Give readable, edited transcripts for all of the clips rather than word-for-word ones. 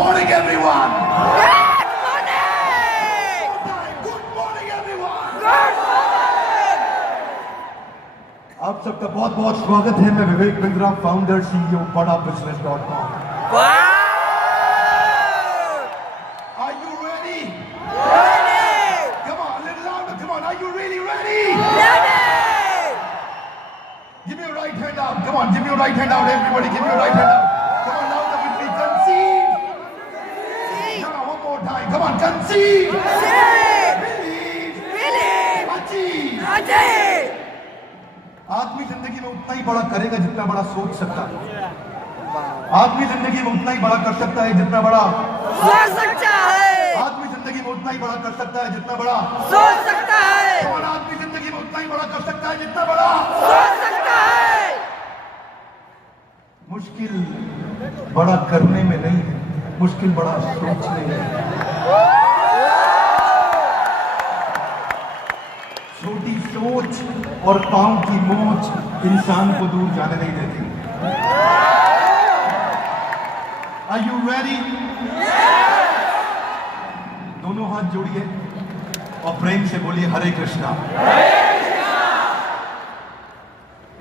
morning, everyone. Good morning! Good morning, everyone. Good morning! आप सबका बहुत बहुत स्वागत है। मैं Vivek Bindra, founder CEO badabusiness.com। Wow! Are you ready? Ready! Come on, a little louder. Come on, are you really ready? Ready! Give me your right hand out. Come on, give me your right hand out, everybody. Give me your right hand out. Come on, louder with me. Conceive. No, one more time. Come on, conceive. See! Believe. Believe! Achieve. Achieve! आदमी जिंदगी में उतना ही बड़ा करेगा जितना बड़ा सोच सकता है। आदमी जिंदगी में उतना ही बड़ा कर सकता है जितना बड़ा सोच सकता है! आदमी जिंदगी में उतना ही बड़ा कर सकता है जितना बड़ा सोच सकता है! कौन आदमी जिंदगी में उतना ही बड़ा कर सकता है जितना बड़ा सोच सकता है! मुश्किल बड़ा करने में नहीं है, मुश्किल बड़ा सोचने में है। छोटी सोच और पांव की मोच इंसान को दूर जाने नहीं देती। Are you ready? दोनों हाथ जोड़िए और प्रेम से बोलिए हरे Krishna.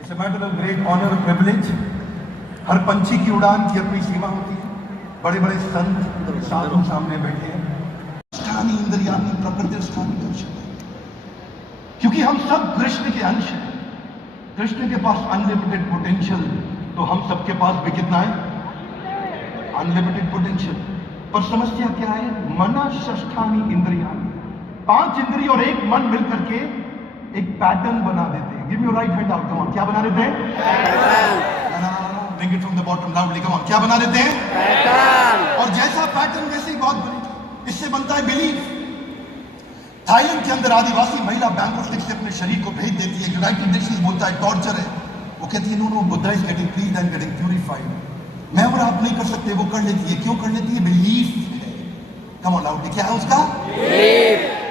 It's a matter of great honor and privilege। हर पंछी की उड़ान की अपनी सीमा होती है। बड़े बड़े संत साधु सामने बैठे हैं। स्थानी इंद्रियानी प्रकृति स्थानी दर्शन, क्योंकि हम सब कृष्ण के अंश हैं। कृष्ण के पास अनलिमिटेड पोटेंशियल, तो हम सबके पास भी कितना है? Unlimited potential. पर समस्या क्या है? मना षष्ठानी इंद्रियानी, 5 इंद्रिय और 1 मन मिलकर के एक पैटर्न बना देते हैं। Give me your right hand out. Come on, क्या बना देते हैं? Bring it from the bottom loudly. Come on, क्या बना देते हैं? पैटर्न! और जैसा पैटर्न वैसे ही बहुत बनेगा। इससे बनता है बिलीफ। थाईलैंड के अंदर आदिवासी महिला बैंगो स्टिक से अपने शरीर को भेज देती है। यूनाइटेड नेशंस बोलता है टॉर्चर है। वो कहती है no no, Buddha is getting clean and getting purified. मैं और आप नहीं कर सकते, वो कर लेती है। क्यों कर लेती है? बिलीफ है। कम ऑन लाउडली, क्या है उसका?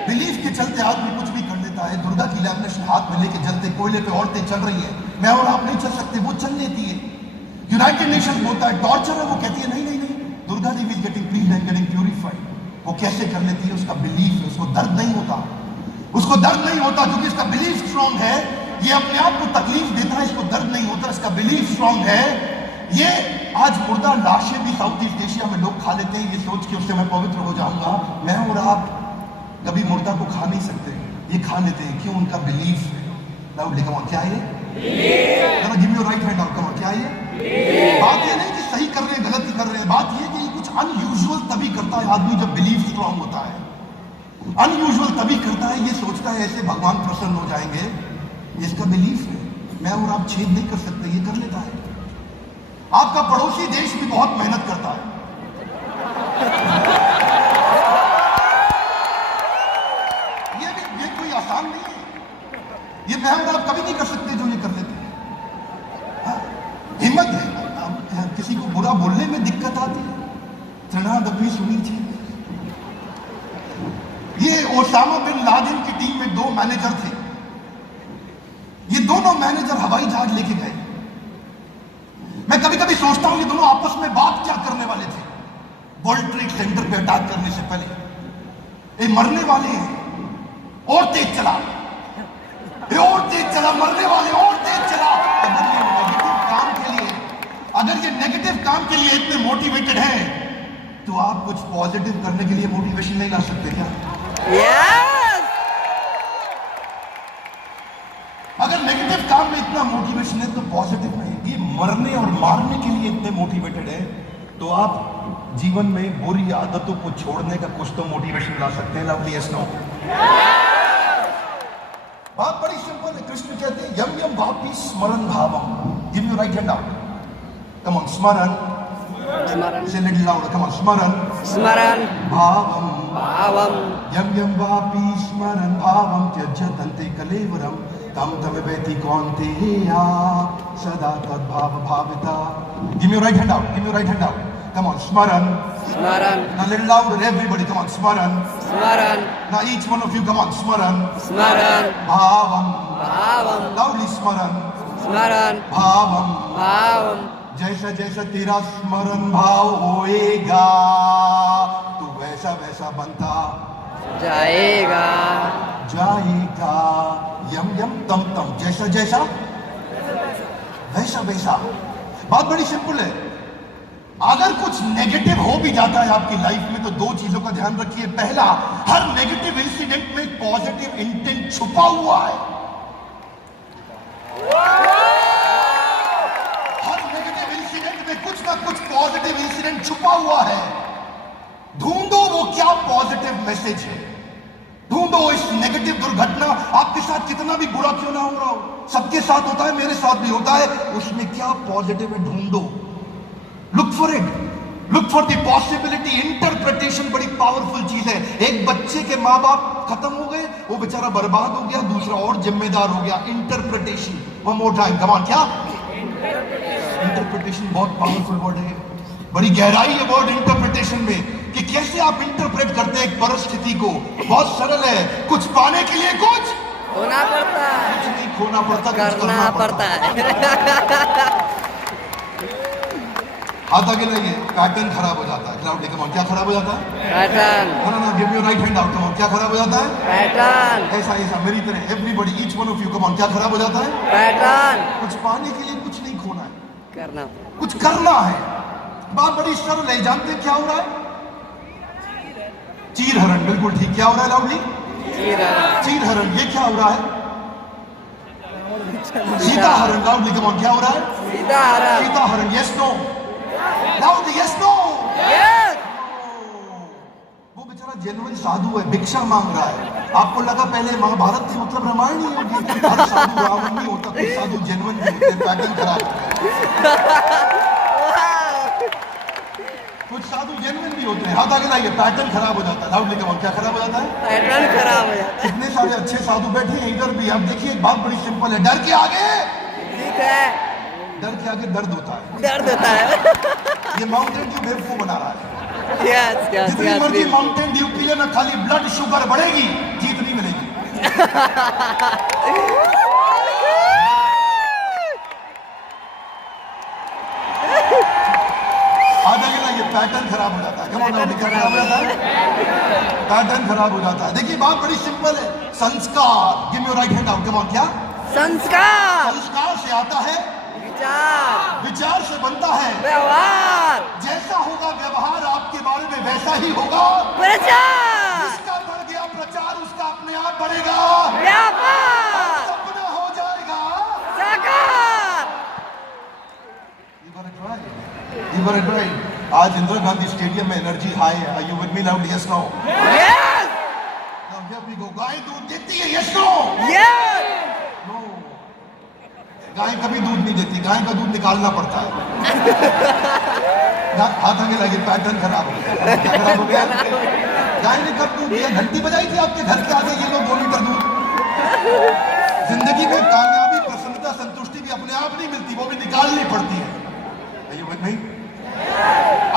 बिलीफ के चलते आदमी कुछ भी कर लेता है। दुर्गा की लैमिनेशन हाथ में लेके जलते कोयले पे औरतें चल रही है। मैं और आप नहीं चल सकते, वो चल लेती है। यूनाइटेड नेशंस बोलता है टॉर्चर है, वो कहती है नहीं नहीं नहीं, Durga Devi is getting clean and getting purified. वो कैसे कर लेती है? उसका बिलीफ है। उसको दर्द नहीं होता, उसको दर्द नहीं होता क्योंकि इसका बिलीफ स्ट्रांग है। ये अपने आप को तकलीफ देता है, इसको दर्द नहीं होता, इसका बिलीफ स्ट्रांग है। ये आज मुर्दा लाशें भी साउथ ईस्ट एशिया में लोग खा लेते हैं, ये सोच के उससे मैं पवित्र हो जाऊंगा। मैं और आप कभी मुर्दा को खा नहीं सकते, ये खा लेते हैं। क्यों? उनका बिलीफ है। लाउडली कम ऑन, क्या है ये? Give me your right hand out. Come on, क्या है ये? बात ये नहीं कि सही कर रहे हैं गलत कर रहे हैं, बात ये कि कुछ अनयूजुअल तभी करता है आदमी जब बिलीफ स्ट्रांग होता है। अनयूजुअल तभी करता है, ये सोचता है ऐसे भगवान प्रसन्न हो जाएंगे। इसका बिलीफ है। मैं और आप छेद नहीं कर सकते, ये कर लेता है। आपका पड़ोसी देश भी बहुत मेहनत करता है। ये कोई आसान नहीं है। ये मैं और आप कभी नहीं कर सकते जो ये कर लेते हैं। हिम्मत है। किसी को बुरा बोलने में दिक्कत आती है, तृणादपि सुनी थी। ये ओसामा बिन लादेन की टीम में 2 मैनेजर थे। ये दोनों मैनेजर हवाई जहाज लेके गए। मैं कभी कभी सोचता हूं ये दोनों आपस में बात क्या करने वाले थे वर्ल्ड ट्रेड सेंटर पे अटैक करने से पहले। ये मरने वाले हैं, और तेज चला, ये और तेज चला, मरने वाले और तेज चला। अगर ये नेगेटिव काम के लिए, अगर ये नेगेटिव काम के लिए इतने मोटिवेटेड हैं, तो आप कुछ पॉजिटिव करने के लिए मोटिवेशन नहीं ला सकते क्या? Yes! अगर नेगेटिव काम में इतना मोटिवेशन है तो पॉजिटिव में ये मरने और मारने के लिए इतने मोटिवेटेड है, तो आप जीवन में बुरी आदतों को छोड़ने का कुछ तो मोटिवेशन ला सकते हैं। Lovely yes no? बात बड़ी सिंपल है। कृष्ण कहते हैं यम यम वापी स्मरण भावम। Give me right hand out. Come on, स्मरण। Say little louder. Come on, स्मरण स्मरण भावम भावम यम यम वापी स्मरण भावम त्यज्यतन्ते कलेवरम तम तम वेति कौन्तेया सदा तद्भाव भाविता। Give me your right hand out. Give me your right hand out. Come on, स्मरण। स्मरण Now little louder, everybody. Come on, स्मरण। स्मरण Now each one of you, come on, स्मरण स्मरण भावम। भावम Loudly, स्मरण स्मरण भावम भावम जैसा जैसा तेरा स्मरण भाव होएगा तू वैसा वैसा बनता जाएगा। जाएगा। यम यम तम तम, जैसा जैसा वैसा वैसा। बात बड़ी सिंपल है। अगर कुछ नेगेटिव हो भी जाता है आपकी लाइफ में तो दो चीजों का ध्यान रखिए। पहला, हर नेगेटिव इंसिडेंट में एक पॉजिटिव इंटेंट छुपा हुआ है। हर नेगेटिव इंसिडेंट में कुछ ना कुछ पॉजिटिव इंसिडेंट छुपा हुआ है। ढूंढो वो क्या पॉजिटिव मैसेज है। ढूंढो इस नेगेटिव दुर्घटना, आपके साथ कितना भी बुरा क्यों ना हो रहा हो, सबके साथ होता है, मेरे साथ भी होता है, उसमें क्या पॉजिटिव है ढूंढो। Look for it, look for the possibility. Interpretation बड़ी पावरफुल चीज है। एक बच्चे के माँ बाप खत्म हो गए, वो बेचारा बर्बाद हो गया, दूसरा और जिम्मेदार हो गया। Interpretation, one more time, come on, क्या इंटरप्रिटेशन? बहुत पावरफुल वर्ड है, बड़ी गहराई है वर्ड इंटरप्रिटेशन में कि कैसे आप इंटरप्रेट करते हैं एक परिस्थिति को। बहुत सरल है, कुछ पाने के लिए कुछ खोना पड़ता है, कुछ नहीं खोना पड़ता, कुछ करना पड़ता है। हाथ आगे लाइए, पैटर्न खराब हो जाता है। क्लाउड कम ऑन, क्या खराब हो जाता है? Pattern. No no no, give your right hand out, come on, क्या खराब हो जाता है? पैटर्न। ऐसा ऐसा मेरी तरह everybody, each one of you, come on, क्या खराब हो जाता है? पैटर्न। कुछ पाने के लिए कुछ नहीं खोना है, करना। कुछ करना है। बात बड़ी सरल है। जानते हैं क्या हो रहा है? चीर हरण, बिल्कुल ठीक। क्या हो रहा है लाउडली? चीर हरण। ये क्या हो रहा है? सीता हरण। लाउडली कम ऑन, क्या हो रहा है? सीता हरण। सीता हरण। Yes no, loudly yes no. वो बेचारा जेन्युइन साधु है, भिक्षा मांग रहा है। आपको लगा पहले महाभारत थी मतलब रामायण नहीं होगी, हर साधु रावण नहीं होता, कुछ साधु जेन्युइन भी होते हैं। पैटर्न खराब, कुछ साधु जेन्युइन भी होते हैं। हाथ आगे लाइए, पैटर्न खराब हो जाता है। लाउडली कम ऑन, क्या खराब हो जाता है? पैटर्न खराब हो जाता है। कितने सारे अच्छे साधु बैठे हैं इधर भी। अब देखिए बात बड़ी सिंपल है, डर के आगे, ठीक है, डर के आगे दर्द होता है। दर्द होता है। ये माउंटेन ड्यू बेवकूफ बना रहा है। यस यस जितनी यस। मर्जी माउंटेन ड्यू पी लेना, खाली ब्लड शुगर बढ़ेगी, जीत नहीं मिलेगी। आधा गिला, ये पैटर्न खराब हो जाता है। क्या खराब हो जाता है? पैटर्न खराब हो जाता है। देखिए बात बड़ी सिंपल है। संस्कार, give your right hand out, come on, क्या संस्कार? संस्कार से आता है विचार, विचार से बनता है व्यवहार। जैसा होगा व्यवहार आपके बारे में वैसा ही होगा प्रचार, जिसका बढ़ गया प्रचार उसका अपने आप बढ़ेगा, व्यापार, सपना हो जाएगा साकार। You were right. आज इंदिरा गांधी स्टेडियम में एनर्जी हाई है। Are you with me loud? Yes, no. Yes, Now here we go. गाय दूध देती है? Yes, no. yes. No. गाय कभी दूध नहीं देती, गाय का दूध निकालना पड़ता है। हाथ आगे लगे, पैटर्न खराब हो गया। क्या खराब हो गया? गाय ने कब दूध दिया? घंटी बजाई थी आपके घर के आगे, ये लो 2 लीटर दूध। जिंदगी में कामयाबी, प्रसन्नता, संतुष्टि भी अपने आप नहीं मिलती, वो भी निकालनी पड़ती है। Are you with me?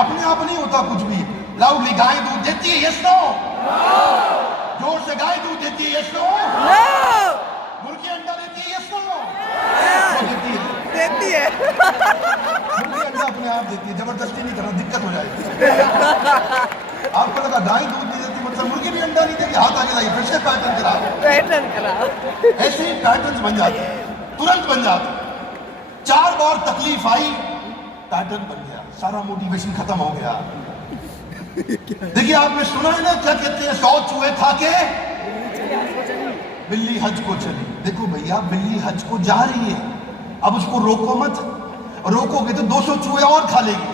अपने आप नहीं होता कुछ भी। लाउडली, गाय दूध देती है? Yes no. जोर से, गाय दूध देती है? Yes no. मुर्गी अंडा देती है? Yes no. देती है। मुर्गी अंडा अपने आप देती है, जबरदस्ती नहीं करना, दिक्कत हो जाएगी। आपको लगा गाय दूध नहीं देती मतलब मुर्गी भी अंडा नहीं देगी? हाथ आगे लाइए, फिर से पैटर्न खराब। पैटर्न खराब। ऐसे ही पैटर्न्स बन जाते हैं, तुरंत बन जाते हैं। 4 बार तकलीफ आई, पैटर्न बन गया, सारा मोटिवेशन खत्म हो गया। देखिए आपने सुना है ना क्या कहते हैं, 100 चूहे खा के बिल्ली हज को चली। देखो भैया, बिल्ली हज को जा रही है, अब उसको रोको मत, रोकोगे तो 200 चूहे और खा लेगी।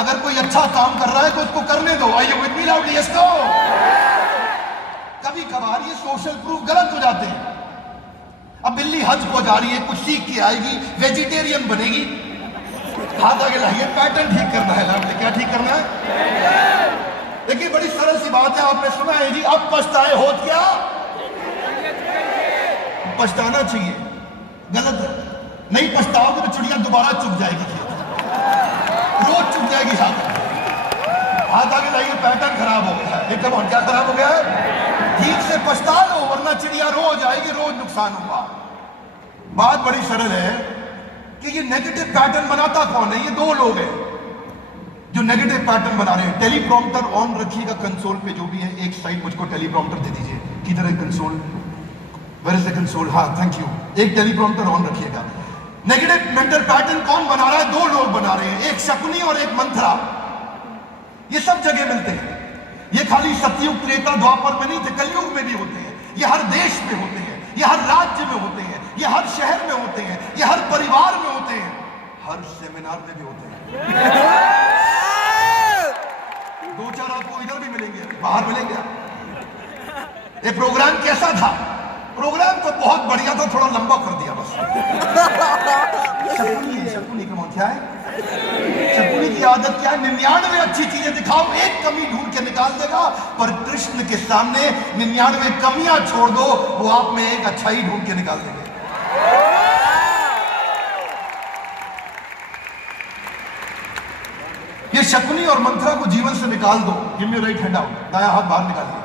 अगर कोई अच्छा काम कर रहा है तो उसको करने दो। आइए with me loudly, yes no. कभी कभार ये सोशल प्रूफ गलत हो जाते हैं। अब बिल्ली हज को जा रही है, कुछ सीख के आएगी, वेजिटेरियन बनेगी। हाथ आगे लाइए, पैटर्न ठीक करना है। लाउडली, क्या ठीक करना है? देखिए बड़ी सरल सी बात है, आपने सुना है जी, अब पछताए होत क्या? पछताना चाहिए, गलत है। नहीं पछताओगे तो चिड़िया दोबारा चुग जाएगी, रोज चुग जाएगी। हाथ आगे लाइए, पैटर्न खराब हो गया है। एकदम, क्या खराब हो गया है? ठीक से पछता लो, वरना चिड़िया रोज आएगी, रोज नुकसान होगा। बात बड़ी सरल है। कि ये नेगेटिव पैटर्न बनाता कौन है। ये दो लोग हैं जो नेगेटिव पैटर्न बना रहे हैं। टेलीप्रॉम्प्टर ऑन रखिएगा कंसोल पे, जो भी है एक साइड मुझको टेलीप्रॉम्प्टर दे दीजिए। किधर है console? Where is the console? हाँ, थैंक यू। एक टेलीप्रॉम्प्टर ऑन रखिएगा। नेगेटिव मेंटल पैटर्न कौन बना रहा है? दो लोग बना रहे हैं, एक शकुनी और एक मंथरा। ये सब जगह मिलते हैं। ये खाली सतयुग त्रेता द्वापर में नहीं थे, कलयुग में भी होते हैं। ये हर देश में होते हैं, ये हर राज्य में होते हैं, ये हर शहर में होते हैं, ये हर परिवार में होते हैं, हर सेमिनार में भी होते हैं। दो चार आपको इधर भी मिलेंगे, बाहर मिलेंगे। ये प्रोग्राम कैसा था? प्रोग्राम तो बहुत बढ़िया था, थोड़ा लंबा कर दिया बस। शकुनी है, शकुनी का क्या है? शकुनी की आदत क्या है? 99 अच्छी चीजें दिखाओ, एक कमी ढूंढ के निकाल देगा। पर कृष्ण के सामने 99 कमियां छोड़ दो, वो आप में एक अच्छाई ढूंढ के निकाल देंगे। ये शकुनी और मंथरा को जीवन से निकाल दो। Give me right hand out. दाया हाथ बाहर निकालिए,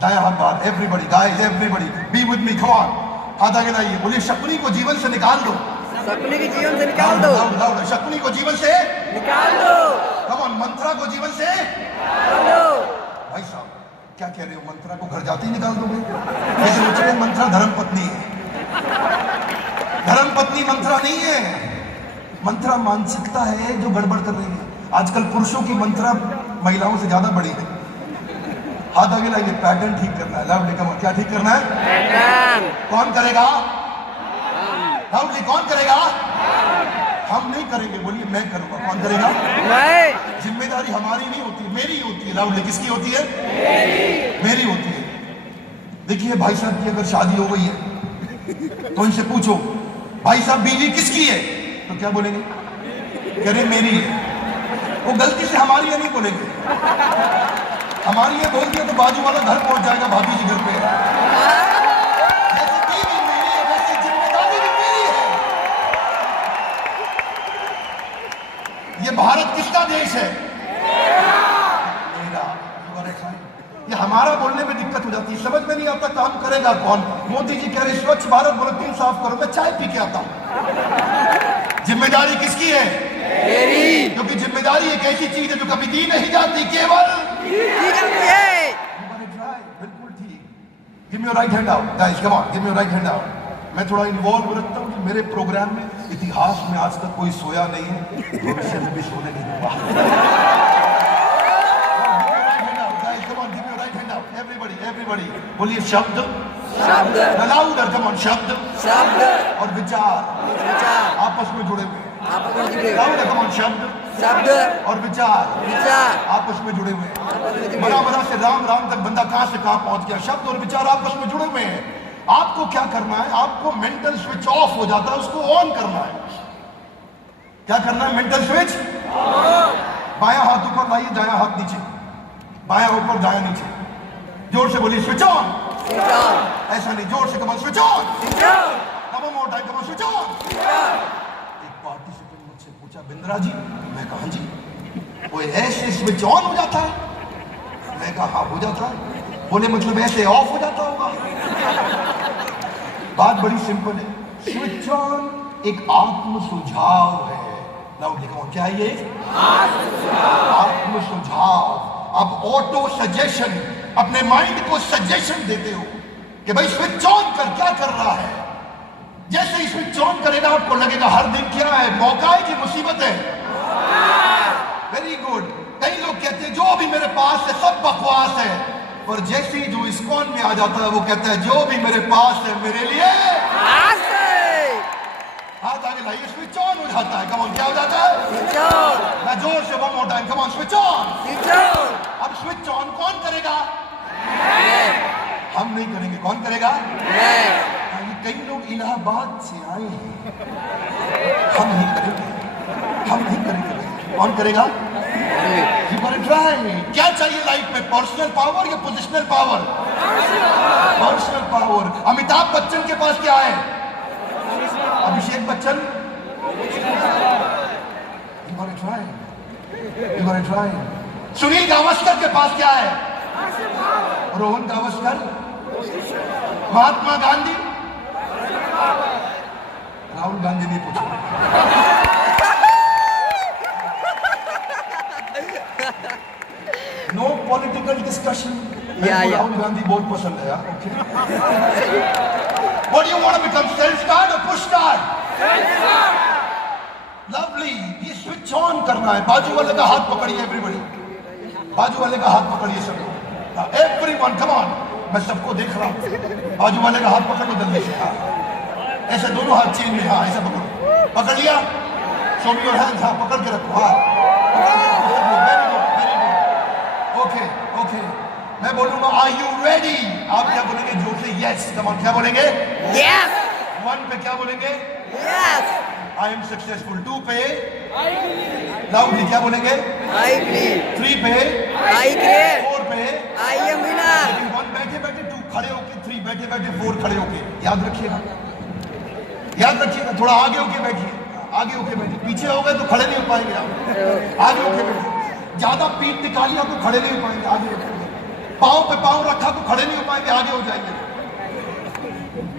दाया हाथ बाहर। Everybody guys, everybody be with me, come on. हाथ आगे लाइए, बोलिए शकुनी को जीवन से निकाल दो। शकुनी के जीवन से निकाल दो। शकुनी को जीवन से निकाल दो। Come on. मंथरा को जीवन से निकाल दो। भाई साहब क्या कह रहे हो? मंथरा को घर जाते ही निकाल दोगे? ऐसे सोच रहे मंथरा धर्मपत्नी है। धर्मपत्नी मंथरा नहीं है। मंथरा मानसिकता है जो गड़बड़ कर रही है। आजकल पुरुषों की मंथरा महिलाओं से ज्यादा बड़ी है। हाथ आगे लाइए, पैटर्न ठीक करना है। लाउडली कम ऑन, क्या ठीक करना है? कौन करेगा? लाउडली कौन करेगा? हम नहीं करेंगे, बोलिए मैं करूंगा। कौन करेगा? मैं। जिम्मेदारी हमारी नहीं होती, मेरी होती है। लाउडली किसकी होती है? मेरी होती है। देखिए भाई साहब की अगर शादी हो गई है तो इनसे पूछो, भाई साहब बीवी किसकी है? तो क्या बोलेंगे? कह रहे मेरी है। वो गलती से हमारी है नहीं बोलेंगे। हमारी ये बोल दिया तो बाजू वाला घर पहुंच जाएगा, भाभी जी घर पे है। जैसे बीवी मेरी है वैसे जिम्मेदारी भी मेरी है। ये भारत किसका देश है? मेरा। ये हमारा बोलने में दिक्कत हो जाती है, समझ में नहीं आता काम करेगा कौन। मोदी जी कह रहे स्वच्छ भारत बोलो, तुम साफ करो, मैं चाय पी के आता हूं। जिम्मेदारी किसकी है? मेरी। क्योंकि जिम्मेदारी एक ऐसी चीज है जो कभी दी नहीं जाती, केवल बिल्कुल ठीक। Give me your right hand out guys, come on, give me your right hand out. मैं थोड़ा इन्वॉल्व रखता हूँ कि मेरे प्रोग्राम में इतिहास में आज तक कोई सोया नहीं है, भविष्य में भी सोने नहीं दूंगा। एवरीबॉडी, एवरीबॉडी बोलिए शब्द, शब्द, लाउडर, कम ऑन। शब्द, शब्द और विचार, विचार आपस में जुड़े हुए। आपस में जुड़े। Louder, come on. शब्द, शब्द और विचार, विचार आपस में जुड़े हुए आपस में हैं। जुड़े। बड़ा बड़ा से राम राम तक बंदा कहां से कहां पहुंच गया। शब्द और विचार आपस में जुड़े हुए हैं। आपको क्या करना है? आपको मेंटल स्विच ऑफ हो जाता है, उसको ऑन करना है। क्या करना है? Mental switch. बायां हाथ ऊपर लाइए, दायां हाथ नीचे, बायां ऊपर दायां नीचे। जोर से बोलिए स्विच ऑन। ऐसा नहीं, जोर से, come on, switch on. Come on, more time, come on, switch on. एक पार्टिसिपेंट मुझसे पूछा, बिंद्रा जी, मैं कहा जी, वो ऐसे स्विच ऑन हो जाता है? मैं कहा हाँ हो जाता है। बोले मतलब ऐसे ऑफ हो जाता होगा? बात बड़ी सिंपल है। स्विच ऑन एक आत्म सुझाव है। लाउडली कम ऑन, क्या है ये? आत्म सुझाव। आप ऑटो सजेशन, अपने माइंड को सजेशन देते हो कि भाई स्विच ऑन कर, क्या कर रहा है। जैसे ही स्विच ऑन करेगा आपको लगेगा हर दिन क्या है, मौका है कि मुसीबत है? Very good. कई लोग कहते हैं जो भी मेरे पास है सब बकवास है, पर जैसे ही जो इस्कॉन में आ जाता है वो कहता है जो भी मेरे पास है मेरे लिए हाथ आगे लाइए, स्विच ऑन हो जाता है। कम ऑन, क्या हो जाता है? Switch on. मैं जोर से one more time, come on, switch on. Switch on. अब स्विच ऑन कौन करेगा? हम नहीं करेंगे, कौन करेगा? कई लोग इलाहाबाद से आए हैं, हम नहीं करेंगे, हम नहीं करेंगे। कौन करेगा? You gotta try। क्या चाहिए लाइफ में? पर्सनल पावर या positional power? Personal power. Amitabh Bachchan के पास क्या है? Abhishek Bachchan. You gotta try। You gotta try। Sunil Gavaskar के पास क्या है? रोहन गावस्कर। महात्मा गांधी। राहुल गांधी नहीं पूछा। No political discussion. Rahul Gandhi बहुत पसंद है यार। Okay, what you want to become, self start और पुश स्टार्ट? लवली, ये स्विच ऑन करना है। बाजू वाले का हाथ पकड़िए एवरीबॉडी, बाजू वाले का हाथ पकड़िए सब लोग, एवरीवन कम ऑन। मैं सबको देख रहा हूँ, बाजू वाले का हाथ पकड़ लो जल्दी से। हाँ, ऐसे दोनों हाथ चेन में, हाँ ऐसा पकड़ो, पकड़ लिया, शो मी योर हैंड्स, हाँ पकड़ के रखो, हाँ very good very good. Okay okay, मैं बोलूंगा आर यू रेडी, आप क्या बोलेंगे जोर से? यस, कम ऑन, क्या बोलेंगे? यस। 1 पे क्या बोलेंगे? यस। I am successful. 2 पे लाउडली क्या बोलेंगे? I believe. 3 पे आई ग्रेट। 4 पे आई एम विनर। 1 बैठे बैठे, 2 खड़े होके, 3 बैठे बैठे, 4 खड़े होके। याद रखिएगा, याद रखिएगा, थोड़ा आगे होके बैठिए, आगे होके बैठिए। पीछे हो गए तो खड़े नहीं हो पाएंगे आप, आगे होके बैठिए। ज्यादा पीठ निकालिए तो खड़े नहीं हो पाएंगे, आगे होके बैठिए। पाँव पे पाँव रखा तो खड़े नहीं हो पाएंगे, आगे हो जाएंगे।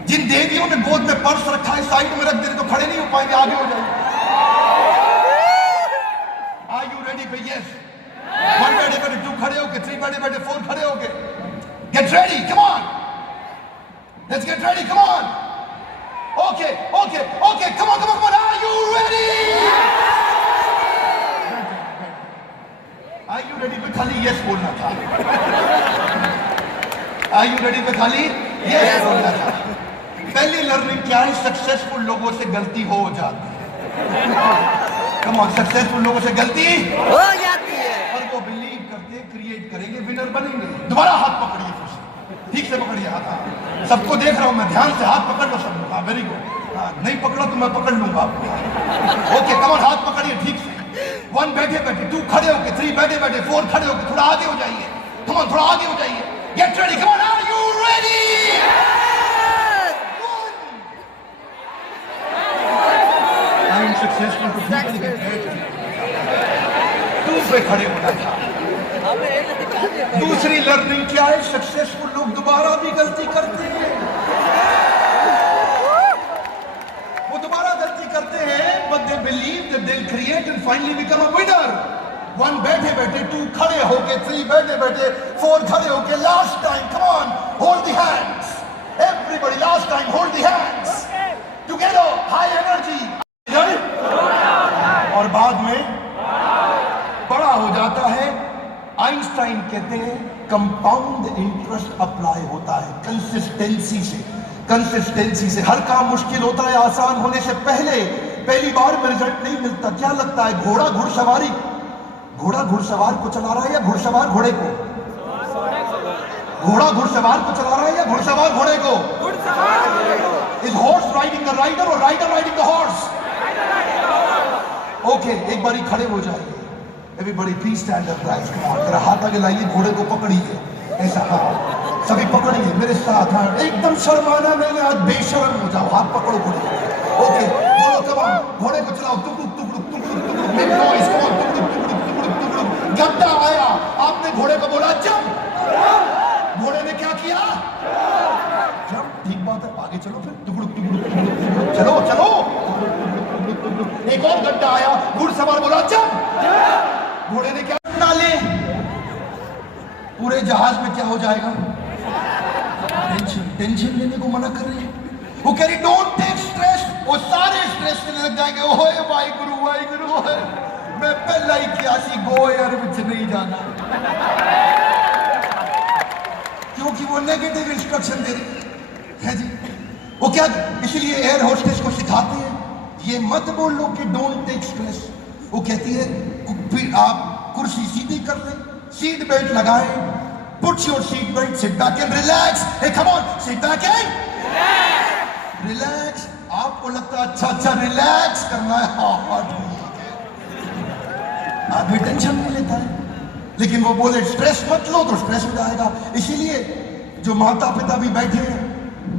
जिन देवियों ने गोद में पर्स रखा है साइड में रख दे तो खड़े नहीं हो पाएंगे, आगे हो जाएंगे। आर यू रेडी पे? यस। 1 बैठे बैठे, 2 खड़े होके, 3 बैठे बैठे, 4 खड़े होके। Get ready, come on, let's get ready, come on. Okay okay okay, come on come on, are you ready? Are you ready पे खाली यस बोलना था। आर यू रेडी पे खाली यस बोलना था। पहली लर्निंग क्या है? सक्सेसफुल लोगों से गलती हो जाती है। कम ऑन, सक्सेसफुल लोगों से गलती हो जाती है, और वो बिलीव करते, क्रिएट करेंगे, विनर बनेंगे। दोबारा हाथ पकड़िए फिर से, ठीक से पकड़िए हाथ। हाँ, सबको देख रहा हूं मैं, ध्यान से हाथ पकड़ लो सब लोग। हाँ वेरी गुड। हाँ, नहीं पकड़ा तो मैं पकड़ लूंगा आपको। ओके, कम ऑन, हाथ पकड़िए ठीक से। 1 बैठे बैठे, 2 खड़े होके, 3 बैठे बैठे, 4 खड़े होके, थोड़ा आगे हो जाइए। कम ऑन, थोड़ा आगे हो जाइए। Get ready, come on, are you ready? I am successful to people get ready. 2 पे खड़े होना था। दूसरी लर्निंग क्या है? सक्सेसफुल लोग दोबारा भी गलती करते हैं, वो दोबारा गलती करते हैं, but they believe that they'll create and finally become a winner. 1 बैठे बैठे, 2 खड़े होके, 3 बैठे बैठे, 4 खड़े होके, last time, come on, hold the hands, everybody, last time, hold the hands, together, high energy, और बाद में बड़ा हो जाता है। आइंस्टाइन कहते हैं कंपाउंड इंटरेस्ट अप्लाई होता है कंसिस्टेंसी से। कंसिस्टेंसी से हर काम मुश्किल होता है आसान होने से पहले। पहली बार में रिजल्ट नहीं मिलता। क्या लगता है? घोड़ा घुड़सवारी, घोड़ा घुड़सवार को चला रहा है या घुड़सवार घोड़े को? घोड़ा घुड़सवार को चला रहा है या घुड़सवार घोड़े को? Is horse riding the rider और rider riding the horse? Okay, एक बारी खड़े हो जाइए। Everybody please stand up guys, come on, जरा हाथ आगे लाइए, घोड़े को पकड़िए ऐसा। हाँ, सभी पकड़िए मेरे साथ। हाँ, एकदम शर्माना नहीं, आज बेशर्म हो जाओ, हाथ पकड़ो घोड़े। ओके, बोलो कम ऑन, घोड़े को चलाओ, टुकड़ुक टुकड़ुक टुकड़ुक टुकड़ुक, मेक नॉइज, कम ऑन, टुकड़ुक टुकड़ुक टुकड़ुक टुकड़ुक। गद्दा आया, आपने घोड़े को बोला जंप, घोड़े ने क्या किया? जंप, ठीक बात है, आगे चलो फिर, टुकड़ुक टुकड़ुक टुकड़ुक टुकड़ुक, चलो चलो। एक और गड्ढा आया, घुड़सवार बोला जंप, घोड़े ने क्या डाले? पूरे जहाज में क्या हो जाएगा? टेंशन। टेंशन लेने को मना कर रही है वो, कह रही डोंट टेक स्ट्रेस। वो सारे स्ट्रेस में लग जाएंगे। ओए वाहिगुरु वाहिगुरु, मैं पहला ही कियासी गोयर विच नहीं जाना, क्योंकि वो नेगेटिव इंस्ट्रक्शन दे रही है जी। वो क्या, इसलिए एयर होस्टेस को सिखाते हैं ये मत बोलो कि डोंट टेक स्ट्रेस। वो कहती है आप कुर्सी सीधी कर लें, सीट बेल्ट लगाएं, put your seat belt, sit back and relax. Hey come on, sit back and relax. आपको लगता है अच्छा अच्छा रिलैक्स करना है, हाँ ठीक है, आदमी टेंशन नहीं लेता है। लेकिन वो बोले स्ट्रेस मत लो तो स्ट्रेस हो जाएगा। इसीलिए जो माता पिता भी बैठे हैं,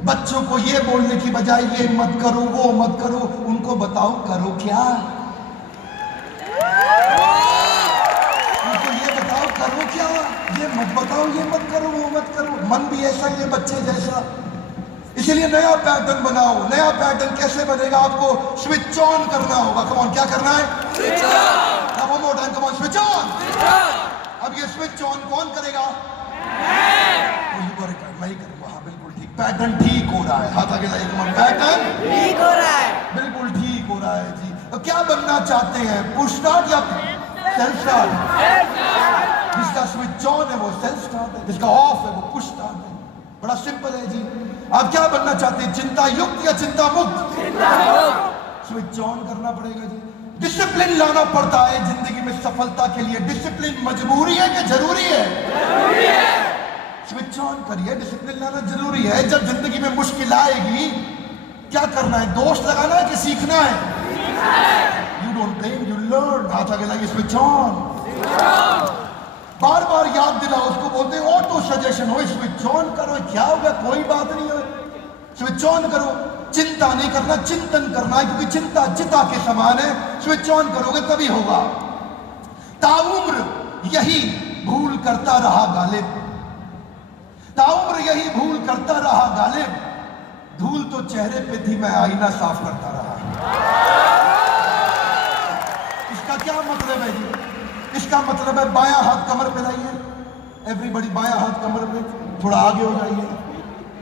बच्चों को ये बोलने की बजाय ये मत करो वो मत करो, उनको बताओ करो क्या। उनको ये बताओ करो क्या, ये मत बताओ ये मत करो वो मत करो। मन भी ऐसा ही है बच्चे जैसा। इसीलिए नया पैटर्न बनाओ। नया पैटर्न कैसे बनेगा? आपको स्विच ऑन करना होगा। कम ऑन, क्या करना है? Switch on. Now one more time, come on, switch on. अब ये स्विच ऑन कौन करेगा? मैं ही करूंगा। हाँ बिल्कुल ठीक, पैटर्न ठीक हो रहा है। हाथ आगे लाइए, कम ऑन, पैटर्न ठीक हो रहा है। बिल्कुल ठीक हो रहा है जी। तो क्या बनना चाहते हैं? पुश स्टार्ट या सेल्फ स्टार्ट? जिसका स्विच ऑन है वो सेल्फ स्टार्ट है, जिसका ऑफ है वो पुश स्टार्ट है। बड़ा सिंपल है जी। आप क्या बनना चाहते हैं? चिंता युक्त या चिंता मुक्त? स्विच ऑन करना पड़ेगा जी। डिसिप्लिन लाना पड़ता है जिंदगी में सफलता के लिए। डिसिप्लिन मजबूरी है कि जरूरी है? जरूरी है। स्विच ऑन करिए, डिसिप्लिन लाना जरूरी है। जब जिंदगी में मुश्किल आएगी क्या करना है? दोस्त लगाना है कि सीखना है? You don't blame, you learn. हाथ आगे लाइए, स्विच ऑन। बार बार याद दिलाओ उसको, बोलते हैं ऑटो सजेशन हो, स्विच ऑन करो। क्या होगा? कोई बात नहीं है, स्विच ऑन करो। चिंता नहीं करना, चिंतन करना है, क्योंकि चिंता चिता के समान है। स्विच ऑन करोगे तभी होगा। ताउम्र यही भूल करता रहा गालिब, ताउम्र यही भूल करता रहा गालिब। धूल तो चेहरे पे थी, मैं आईना साफ करता रहा। इसका क्या मतलब है जी? इसका मतलब है बायां हाथ कमर पे लाइए, एवरीबॉडी बायां हाथ कमर पे, थोड़ा आगे हो जाइए,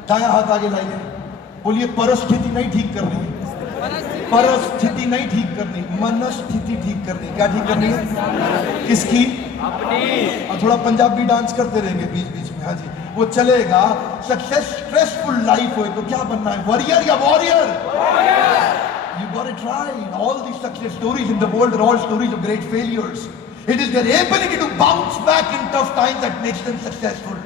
दायां हाथ आगे लाइए। बोलिए परिस्थिति नहीं ठीक करनी, परिस्थिति नहीं ठीक करनी, मनस्थिति ठीक करनी। क्या ठीक करनी है? किसकी? अपनी। और थोड़ा पंजाबी डांस करते रहेंगे बीच बीच में। हाँ जी, वो चलेगा। सक्सेस स्ट्रेसफुल लाइफ हो तो क्या बनना है? वॉरियर या warrior? You got to try. All these success stories in the world are all stories of great failures. It is their ability to bounce back in tough times that makes them successful.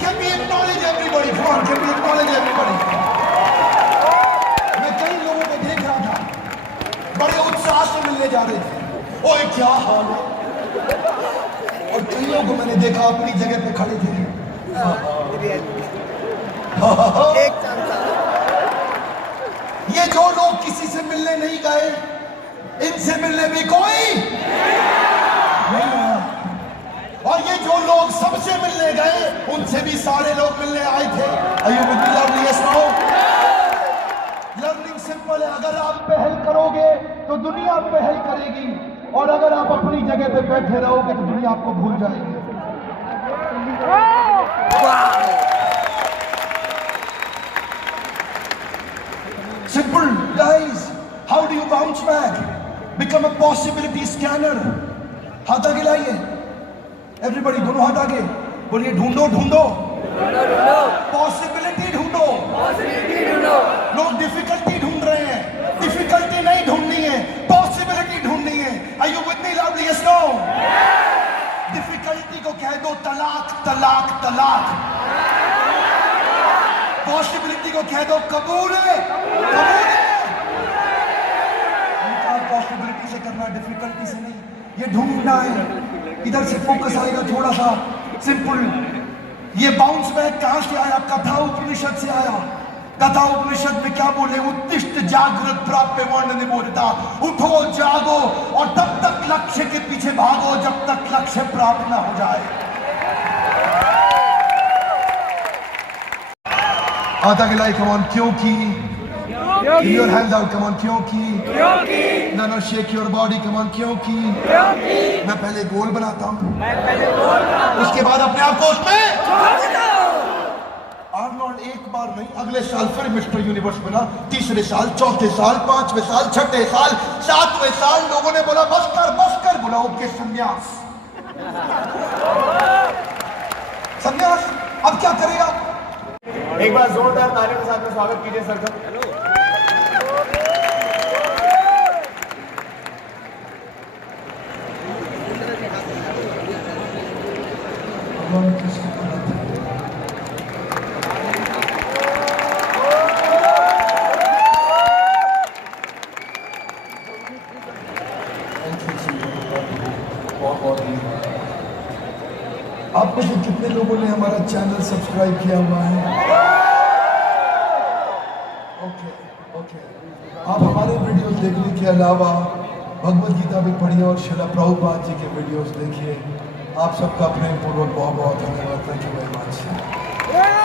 Can we acknowledge everybody? Come on, can we acknowledge everybody? मैं कई लोगों को देख रहा था, बड़े उत्साह से मिलने जा रहे थे। ओए क्या हाल है? और कई लोगों को मैंने देखा अपनी जगह पे खड़े थे। एक चमचा। ये जो लोग किसी से मिलने नहीं गए, इनसे मिलने भी कोई नहीं आया। और ये जो लोग सबसे मिलने गए, उनसे भी सारे लोग मिलने आए थे। Are you with me, lovely? Yes, no? Learning simple है। अगर आप पहल करोगे तो दुनिया पहल करेगी, और अगर आप अपनी जगह पे बैठे रहोगे तो दुनिया आपको भूल जाएगी। Simple, guys. How do you bounce back? Become a possibility scanner. हाथ आगे लाइए, एवरीबॉडी, दोनों हाथ आगे। बोलिए ढूंढो ढूंढो, पॉसिबिलिटी ढूंढो। लोग डिफिकल्टी ढूंढ रहे हैं, डिफिकल्टी नहीं ढूंढनी है, पॉसिबिलिटी ढूंढनी है। Are you with me, lovely? Yes, no? Difficulty को कह दो तलाक तलाक तलाक, पॉसिबिलिटी को कह दो कबूल है कबूल है। पॉसिबिलिटी से करना, डिफिकल्टी से नहीं। ये ढूंढना है, इधर से फोकस आएगा थोड़ा सा। सिंपल। ये बाउंस बैक कहां से आया? कथा उपनिषद से आया। कथा उपनिषद में क्या बोले? उत्तिष्ठ जागृत प्राप्य वर्ण निबोधता। उठो जागो और तब तक लक्ष्य के पीछे भागो जब तक लक्ष्य प्राप्त ना हो जाए। आता के लाइक, कम ऑन, क्योंकि your hands out, come on, क्योंकि no shake your body, come on, क्योंकि मैं पहले गोल बनाता हूँ, उसके बाद अपने आप को उसमें आर्नोल्ड एक बार नहीं, अगले साल फिर मिस्टर यूनिवर्स बना। तीसरे साल, चौथे साल, पांचवें साल, छठे साल, सातवें साल लोगों ने बोला बस कर, बोला ओके संन्यास। संन्यास। अब क्या करेगा? एक बार जोरदार तालियों के साथ में स्वागत कीजिए सर का। आप में से कितने लोगों ने हमारा चैनल सब्सक्राइब किया हुआ है? ओके ओके, आप हमारे वीडियोस देखने के अलावा भगवद गीता भी पढ़िए और श्रील प्रभुपाद जी के वीडियोस देखिए। आप सबका प्रेम पूर्वक बहुत बहुत धन्यवाद। Thank you very much.